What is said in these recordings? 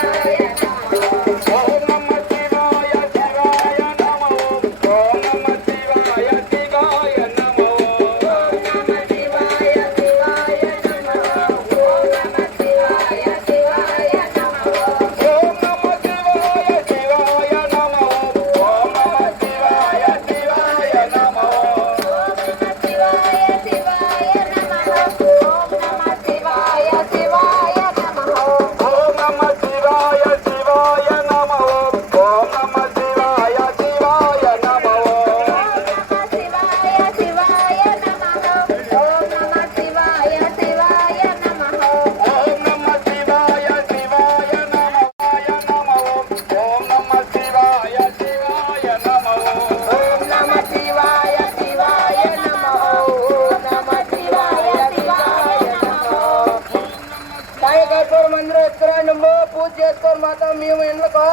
Ai, ai. కాయ కట్టుకోవడం అందరూ పూజ చేసుకోరు మాత్రం మేము ఇండ్లకు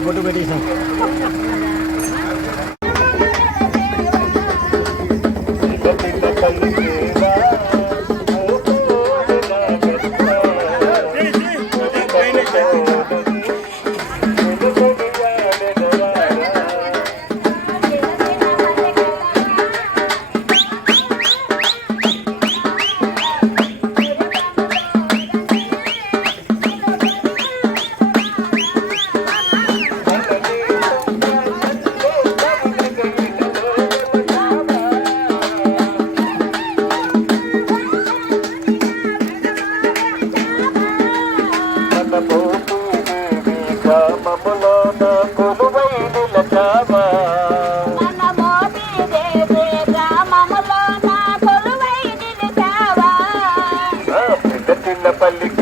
फ़ोटो बेटी सर പള്ളിക്ക്